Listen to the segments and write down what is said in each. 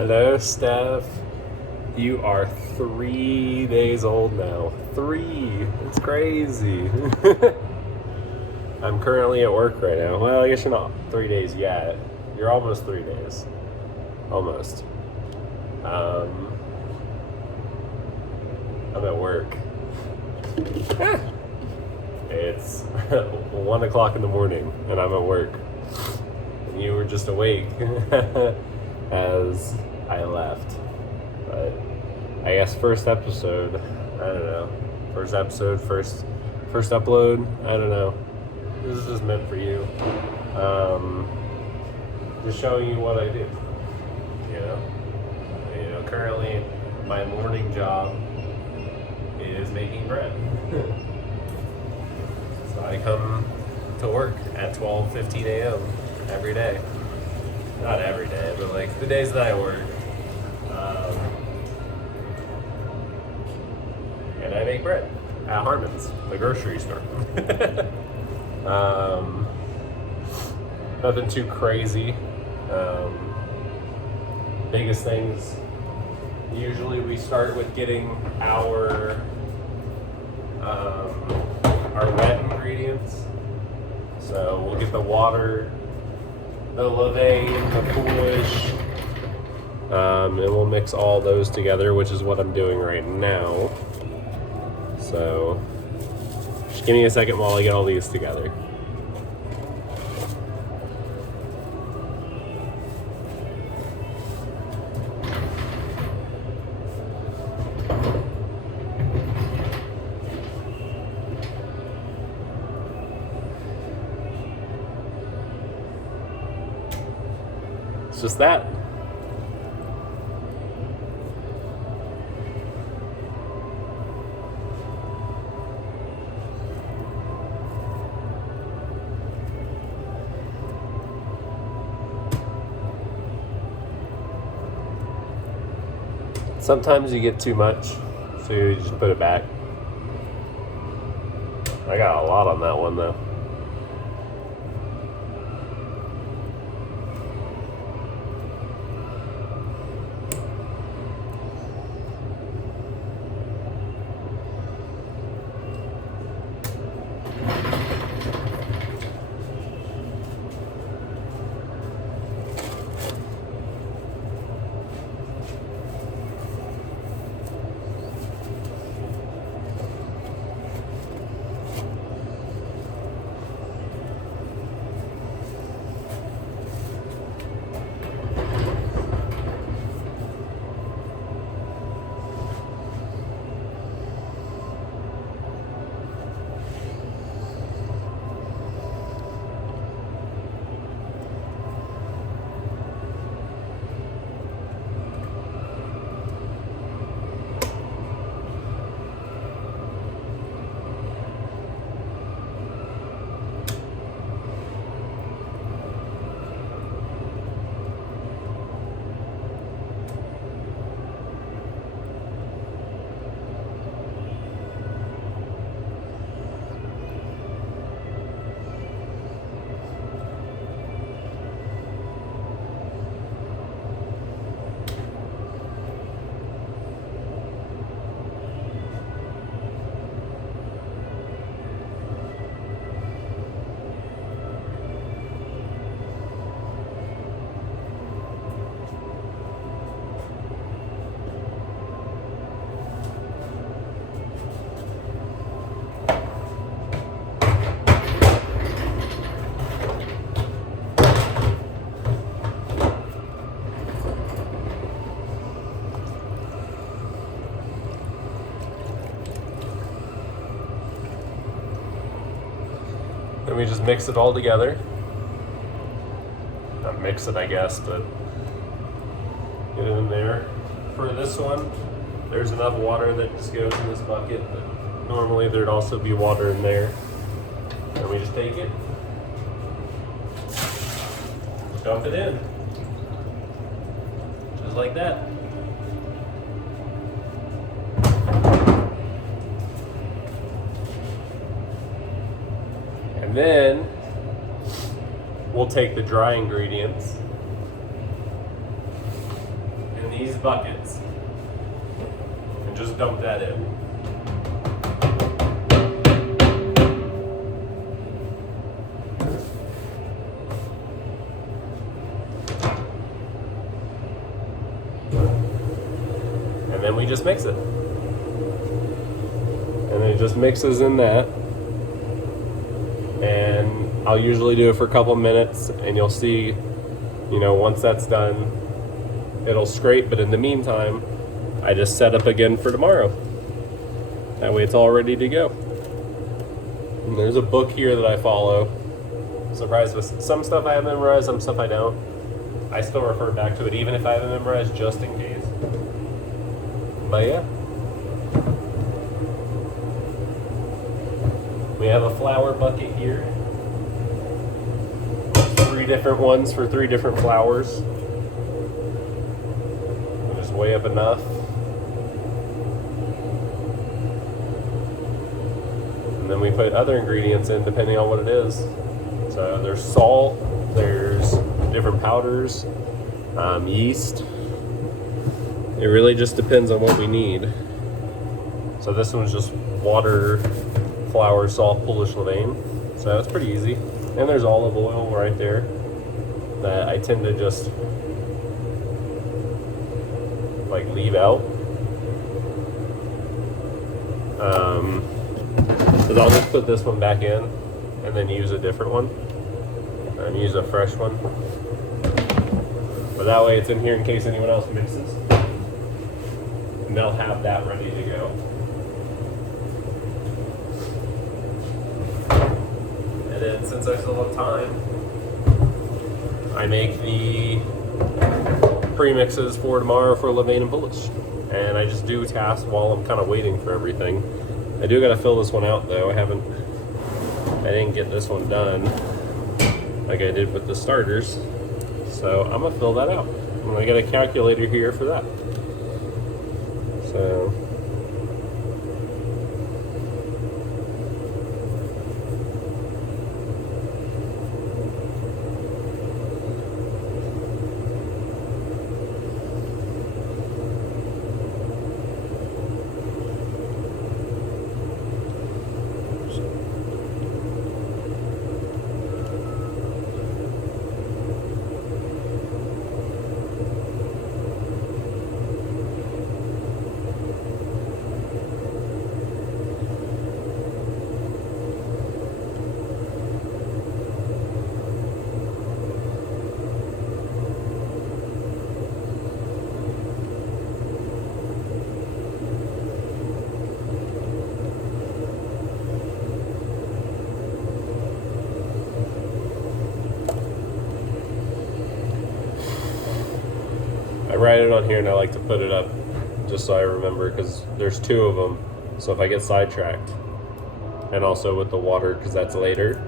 Hello, Steph. You are 3 days old now. 3. It's crazy. I'm currently at work right now. Well, I guess you're not 3 days yet. You're almost 3 days. Almost. I'm at work. It's 1 o'clock in the morning and I'm at work. And you were just awake as I left. But I guess first episode, I don't know. First episode, first upload, I don't know. This is just meant for you. Just showing you what I do. Currently my morning job is making bread. So I come to work at 12:15 a.m. every day. Not every day, but like the days that I work. And I make bread at Harmon's, the grocery store. Nothing too crazy. Biggest things, usually we start with getting our wet ingredients. So we'll get the water, the levain, the Polish, and we'll mix all those together, which is what I'm doing right now. So just give me a second while I get all these together. It's just that. Sometimes you get too much, so you just put it back. I got a lot on that one though. Then we just mix it all together. Not mix it, I guess, but get it in there. For this one, there's enough water that just goes in this bucket, but normally there'd also be water in there. And we just take it, dump it in, just like that. And then we'll take the dry ingredients buckets and just dump that in. And then we just mix it. And it just mixes in that. And I'll usually do it for a couple minutes, and you'll see, once that's done, it'll scrape. But in the meantime, I just set up again for tomorrow. That way it's all ready to go. And there's a book here that I follow. Surprised with some stuff I have memorized, some stuff I don't. I still refer back to it even if I haven't memorized, just in case. But yeah. We have a flour bucket here. 3 different ones for 3 different flours. We'll just weigh up enough. And then we put other ingredients in depending on what it is. So there's salt, there's different powders, yeast. It really just depends on what we need. So this one's just water, flour, salt, Polish levain. So it's pretty easy. And there's olive oil right there that I tend to just leave out. So I'll just put this one back in and then use a different one and use a fresh one. But that way it's in here in case anyone else mixes. And they'll have that ready to go. And then since I still have time, I make the premixes for tomorrow for levain and Polish. And I just do tasks while I'm kind of waiting for everything. I do gotta fill this one out though. I didn't get this one done like I did with the starters. So I'm gonna fill that out. And I got a calculator here for that. So I write it on here and I like to put it up just so I remember because there's 2 of them. So if I get sidetracked, and also with the water because that's later,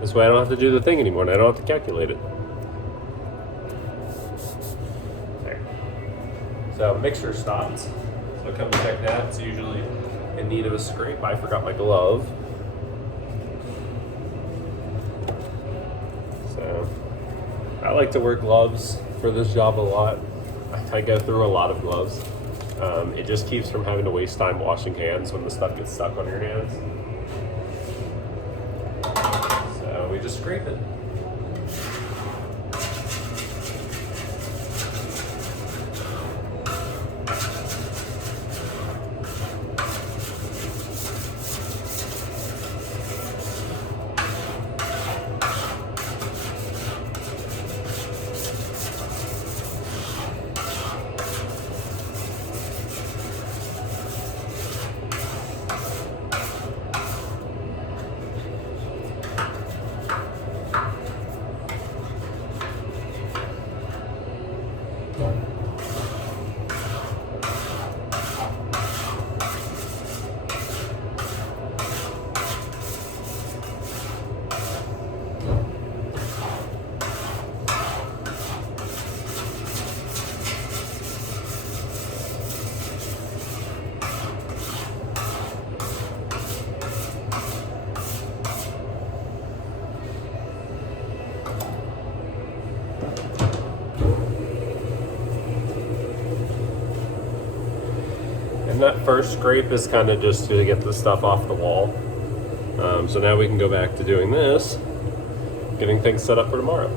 this way I don't have to do the thing anymore and I don't have to calculate it. There. So mixture stopped. So come check that. It's usually in need of a scrape. I forgot my glove. So I like to wear gloves for this job a lot. I go through a lot of gloves. It just keeps from having to waste time washing hands when the stuff gets stuck on your hands. So we just scrape it. And that first scrape is kind of just to get the stuff off the wall. So now we can go back to doing this, getting things set up for tomorrow.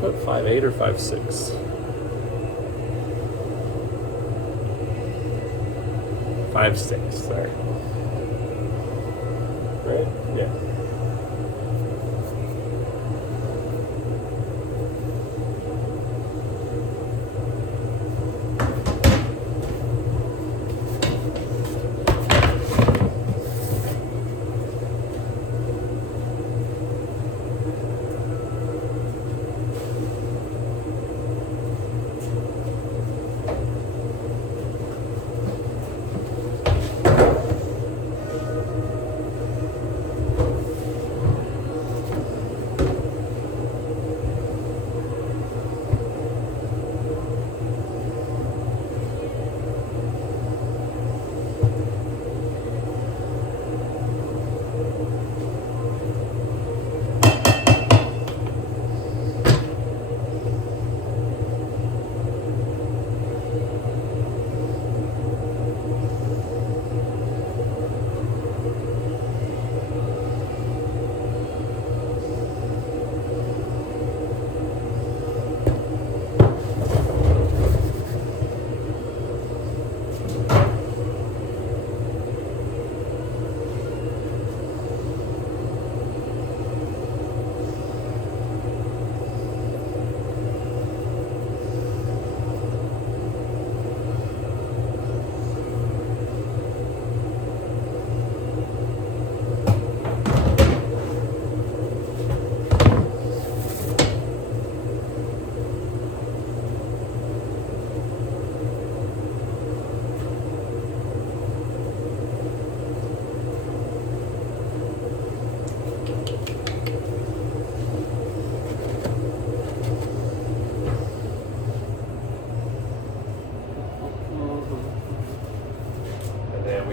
Put 5.8 or 5.6? 5.6 there. Right? Yeah.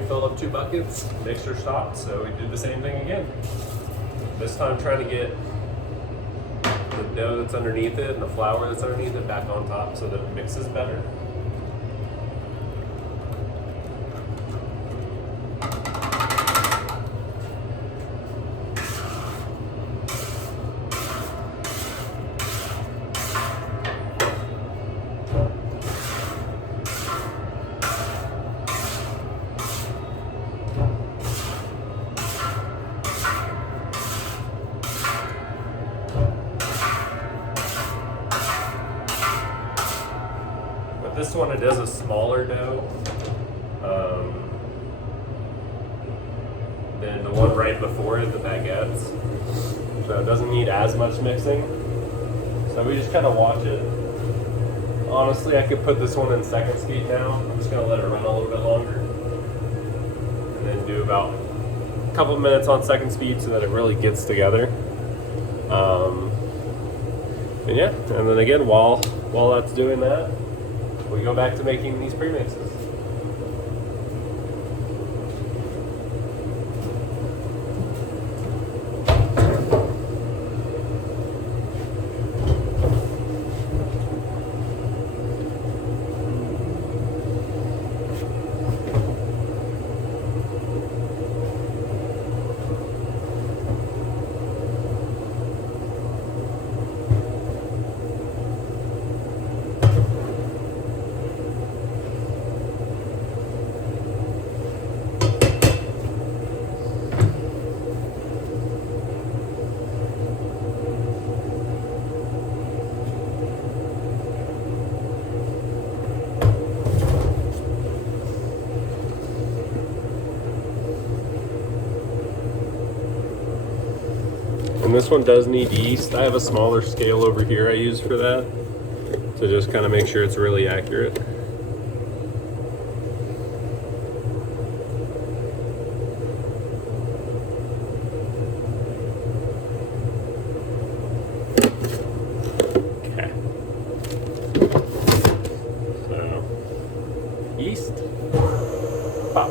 Filled up 2 buckets, mixture stopped, so we did the same thing again. This time trying to get the dough that's underneath it and the flour that's underneath it back on top so that it mixes better. This one, it is a smaller dough than the one right before it, the baguettes. So it doesn't need as much mixing. So we just kind of watch it. Honestly, I could put this one in second speed now. I'm just going to let it run a little bit longer. And then do about a couple minutes on second speed so that it really gets together. And yeah, and then again, while that's doing that, we go back to making these premixes. this one does need yeast. I have a smaller scale over here I use for that, to just kind of make sure it's really accurate. Okay. So, yeast. Pop.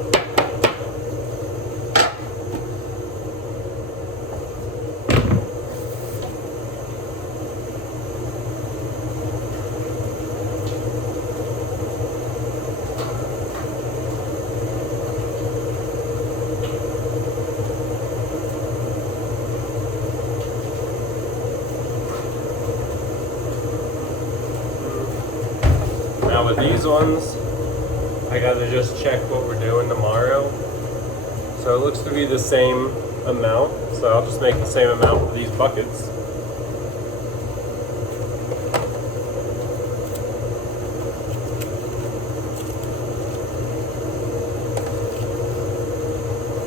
Now with these ones, I gotta just check what we're doing tomorrow. So it looks to be the same amount, so I'll just make the same amount for these buckets.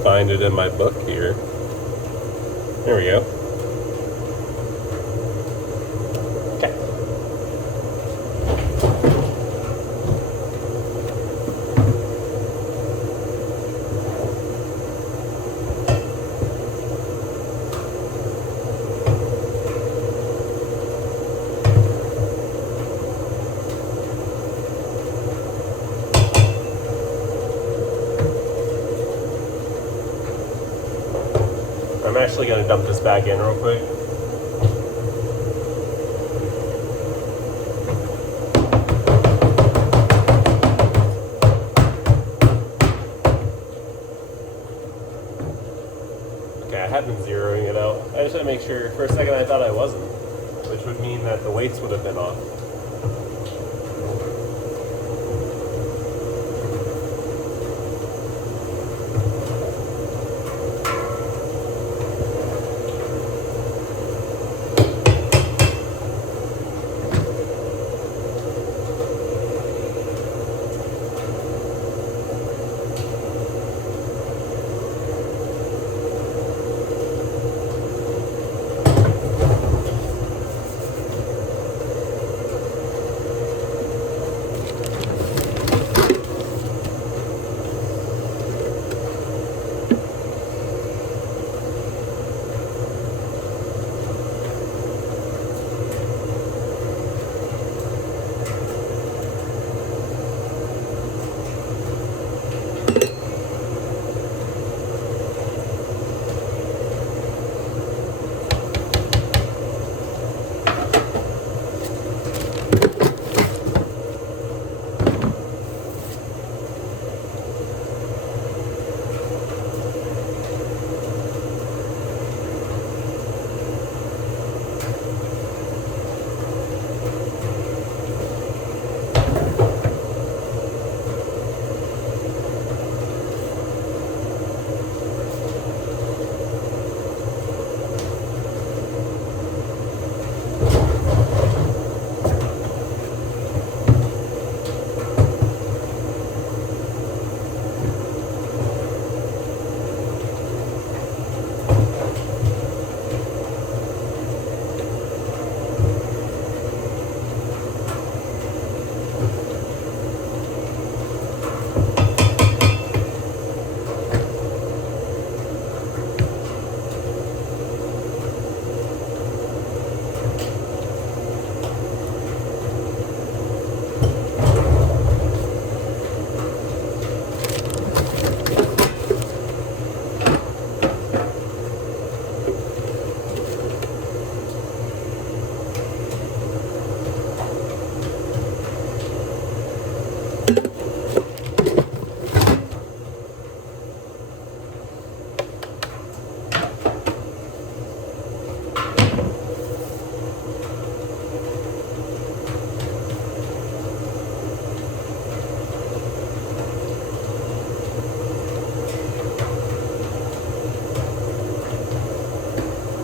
Find it in my book here. There we go. Okay. I'm actually going to dump this back in real quick. Okay, I have been zeroing it out. I just want to make sure. For a second I thought I wasn't, which would mean that the weights would have been off.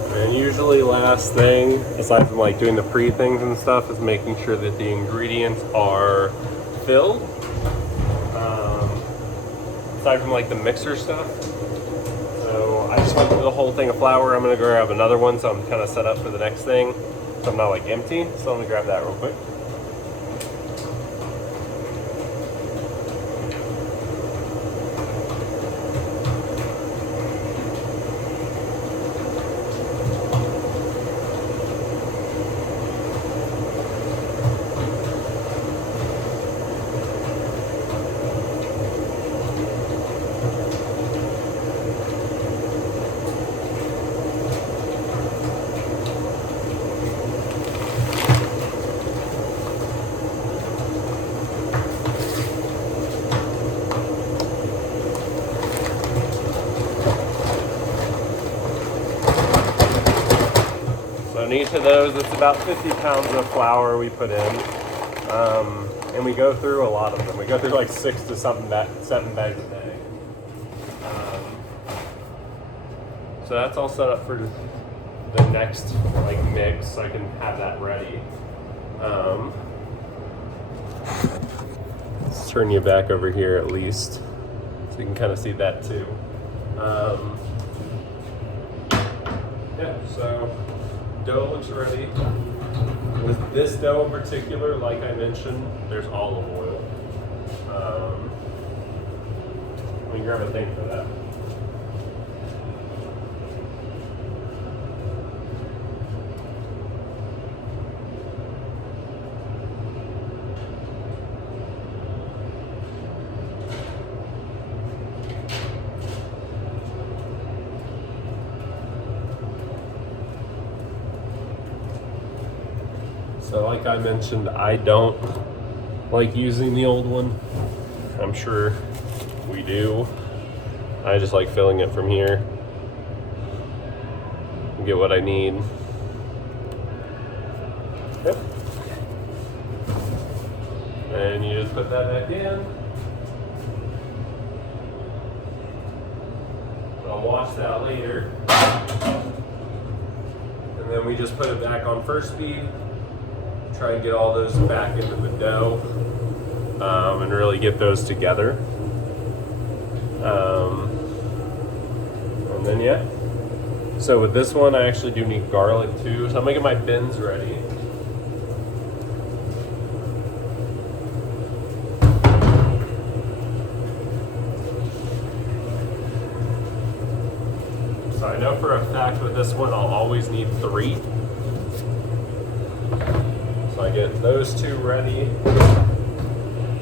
And usually last thing, aside from like doing the pre-things and stuff, is making sure that the ingredients are filled. Aside from like the mixer stuff. So I just went through the whole thing of flour. I'm gonna grab another one so I'm kind of set up for the next thing. So I'm not like empty. So I'm gonna grab that real quick. So in each of those, it's about 50 pounds of flour we put in. And we go through a lot of them. We go through like 6 to 7 bags a day. So that's all set up for the next like mix, so I can have that ready. Let's turn you back over here at least, so you can kind of see that too. Yeah, so dough looks ready. With this dough in particular, like I mentioned, there's olive oil. Let me grab a thing for that. So like I mentioned, I don't like using the old one. I'm sure we do. I just like filling it from here and get what I need. Yep. And you just put that back in. I'll wash that later. And then we just put it back on first speed. Try and get all those back into the dough and really get those together. And then yeah. So with this one, I actually do need garlic too. So I'm making my bins ready. So I know for a fact with this one, I'll always need 3. So I get those 2 ready,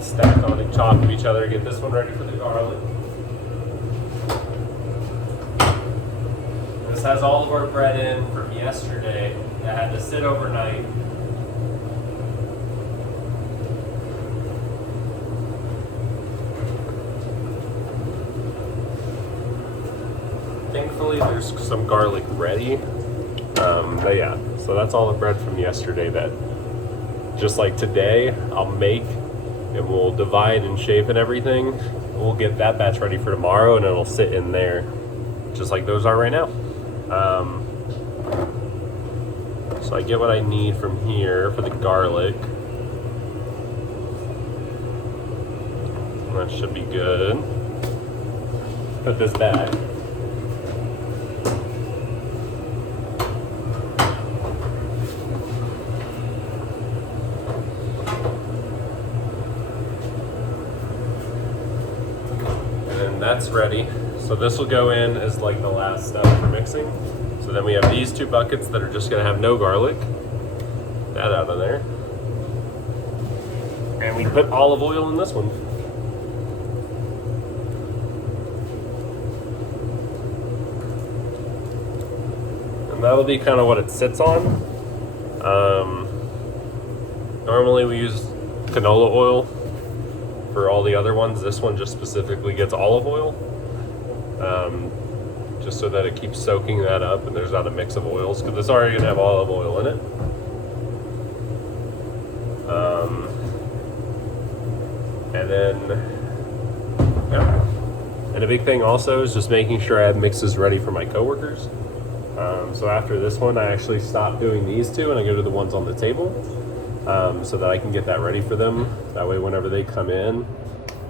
stacked on top of each other, get this one ready for the garlic. This has all of our bread in from yesterday that had to sit overnight. Thankfully there's some garlic ready. But yeah, so that's all the bread from yesterday that just like today, I'll make and we'll divide and shape and everything. We'll get that batch ready for tomorrow and it'll sit in there just like those are right now. So I get what I need from here for the garlic. That should be good. Put this back. That's ready. So this will go in as like the last step for mixing. So then we have these 2 buckets that are just gonna have no garlic. That out of there. And we put olive oil in this one. And that'll be kind of what it sits on. Normally we use canola oil for all the other ones. This one just specifically gets olive oil, just so that it keeps soaking that up and there's not a mix of oils, because it's already gonna have olive oil in it. And then, yeah. And a big thing also is just making sure I have mixes ready for my coworkers. So after this one, I actually stop doing these 2 and I go to the ones on the table. So that I can get that ready for them. That way whenever they come in,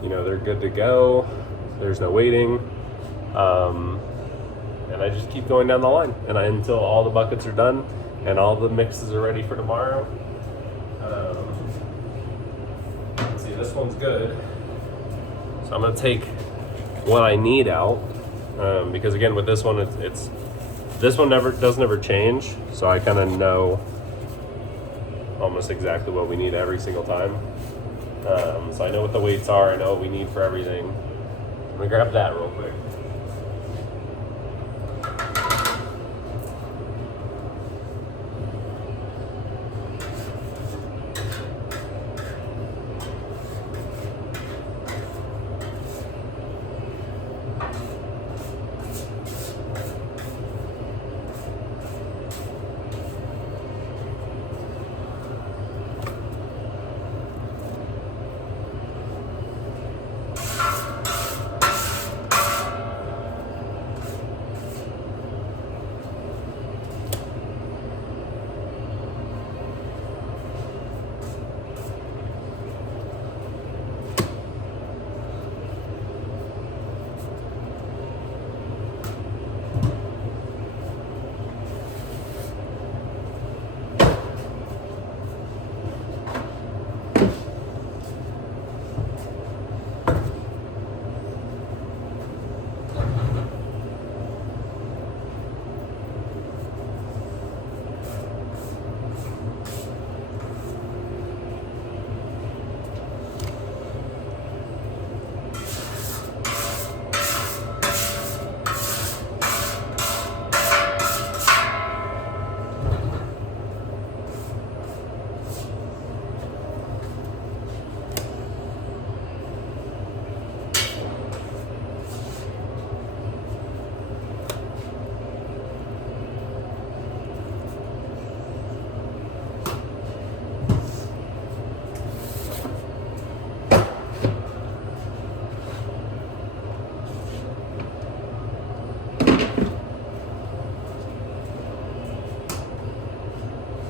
you know, they're good to go. There's no waiting. And and I just keep going down the line until all the buckets are done and all the mixes are ready for tomorrow. Let's see, this one's good. So I'm gonna take what I need out, because again with this one, it's this one doesn't ever change, so I kind of know almost exactly what we need every single time. So I know what the weights are, I know what we need for everything. I'm gonna grab that real quick.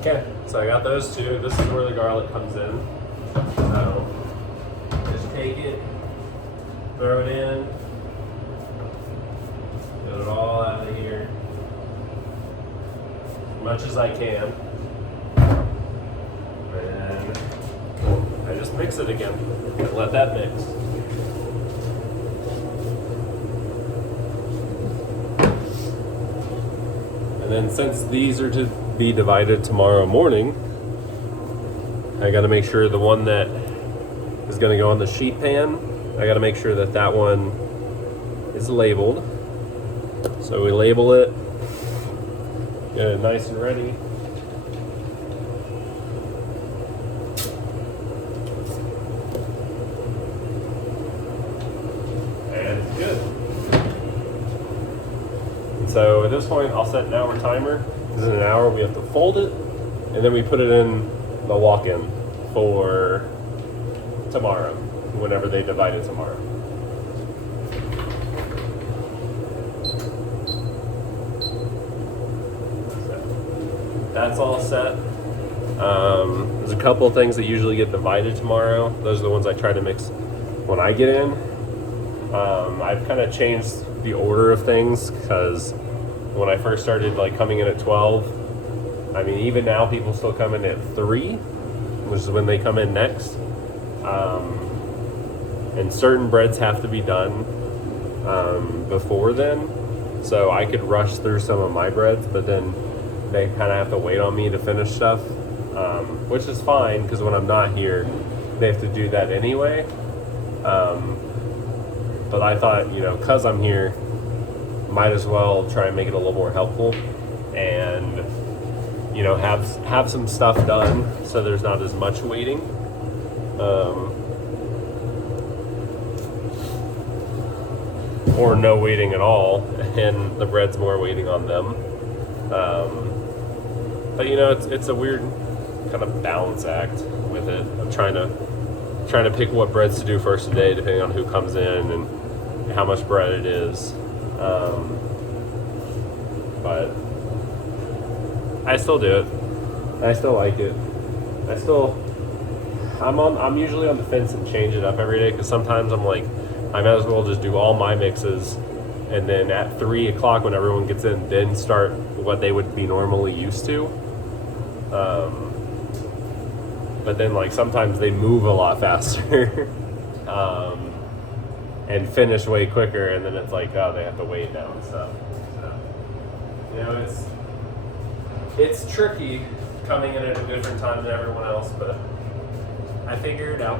Okay, so I got those two. This is where the garlic comes in. So just take it, throw it in, get it all out of here, as much as I can. And I just mix it again and let that mix. And then since these are to be divided tomorrow morning, I got to make sure the one that is going to go on the sheet pan, I got to make sure that that one is labeled. So we label it, get it nice and ready. And it's good. And so at this point, I'll set an hour timer. In an hour we have to fold it, and then we put it in the walk-in for tomorrow, whenever they divide it tomorrow. That's all set. There's a couple of things that usually get divided tomorrow. Those are the ones I try to mix when I get in. I've kind of changed the order of things because when I first started coming in at 12, I mean, even now people still come in at 3, which is when they come in next. And certain breads have to be done before then. So I could rush through some of my breads, but then they kind of have to wait on me to finish stuff, which is fine because when I'm not here, they have to do that anyway. But I thought, because I'm here, might as well try and make it a little more helpful and have some stuff done so there's not as much waiting. Or no waiting at all, and the bread's more waiting on them. But it's a weird kind of balance act with it. I'm trying to pick what breads to do first today, depending on who comes in and how much bread it is. But I still do it. I still like it. I'm usually on the fence and change it up every day because sometimes I'm like, I might as well just do all my mixes and then at 3 o'clock when everyone gets in, then start what they would be normally used to. But then like sometimes they move a lot faster and finish way quicker, and then it's like, oh, they have to wait now and stuff. So, you know, it's tricky coming in at a different time than everyone else, but I figure it out.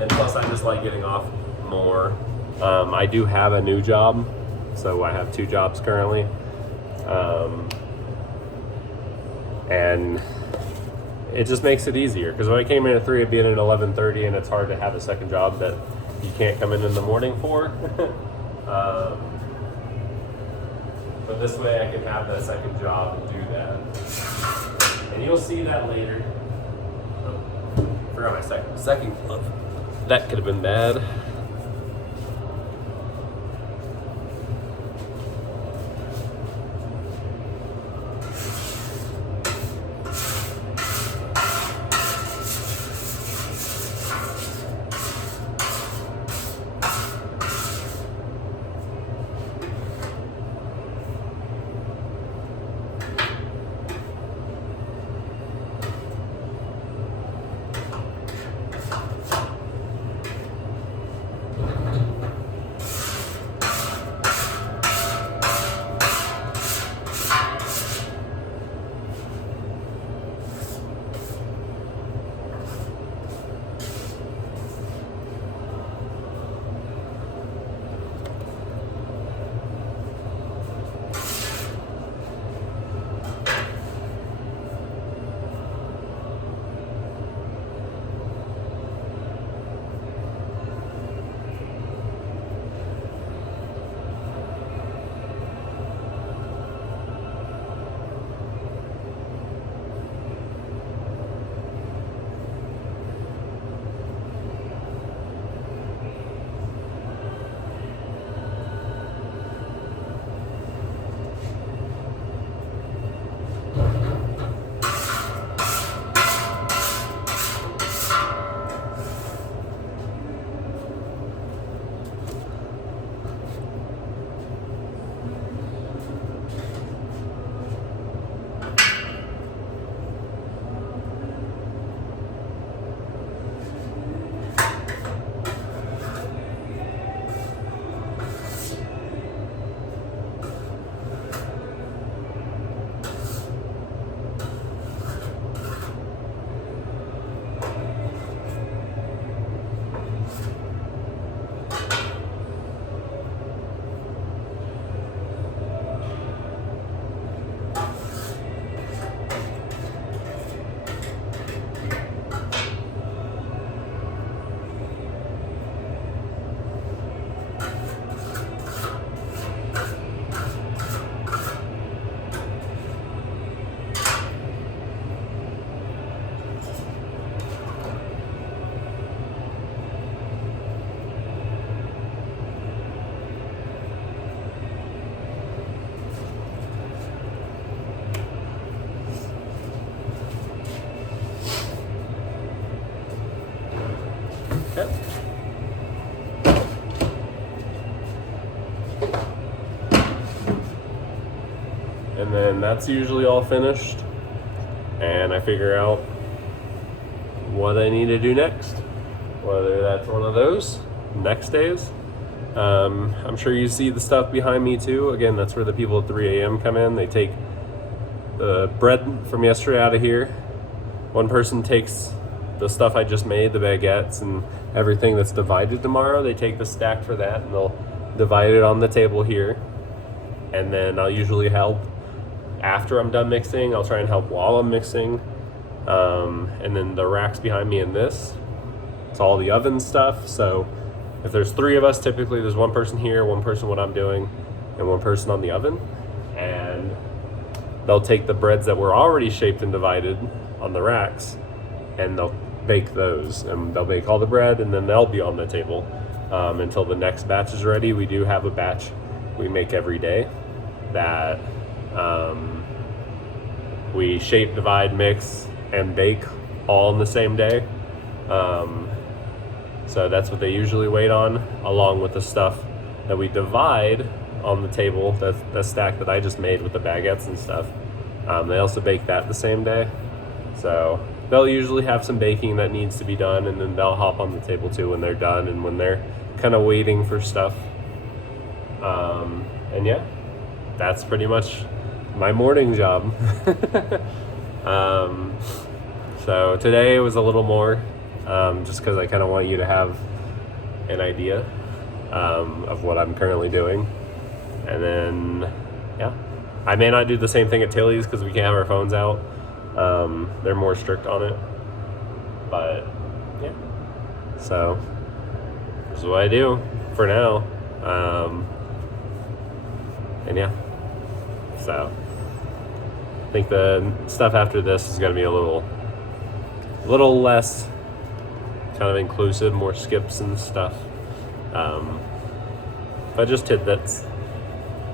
And plus I just like getting off more. I do have a new job, so I have 2 jobs currently. And it just makes it easier, because when I came in at 3, it'd be in at 11:30, and it's hard to have a second job that you can't come in the morning for. But this way I can have that second job and do that. And you'll see that later. Oh, forgot my second glove. That could have been bad. And then that's usually all finished, and I figure out what I need to do next, whether that's one of those next days. I'm sure you see the stuff behind me too. Again, that's where the people at 3 a.m. come in. They take the bread from yesterday out of here. One person takes the stuff I just made, the baguettes and everything that's divided tomorrow. They take the stack for that and they'll divide it on the table here. And then I'll usually help after I'm done mixing. I'll try and help while I'm mixing. And then the racks behind me in this, it's all the oven stuff. So if there's 3 of us, typically there's one person here, one person what I'm doing, and one person on the oven. And they'll take the breads that were already shaped and divided on the racks, and they'll bake those. And they'll bake all the bread, and then they'll be on the table until the next batch is ready. We do have a batch we make every day that we shape, divide, mix, and bake all in the same day. So that's what they usually wait on, along with the stuff that we divide on the table, that stack that I just made with the baguettes and stuff. They also bake that the same day. So they'll usually have some baking that needs to be done, and then they'll hop on the table too when they're done and when they're kind of waiting for stuff. And yeah, that's pretty much my morning job. So today was a little more, just because I kind of want you to have an idea of what I'm currently doing. And then, yeah, I may not do the same thing at Tilly's because we can't have our phones out. They're more strict on it. But, yeah. So, this is what I do for now. And yeah. So, I think the stuff after this is going to be a little less kind of inclusive, more skips and stuff. But just tidbits.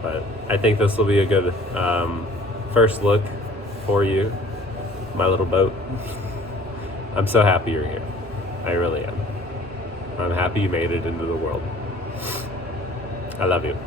But I think this will be a good first look for you, my little boat. I'm so happy you're here. I really am. I'm happy you made it into the world. I love you.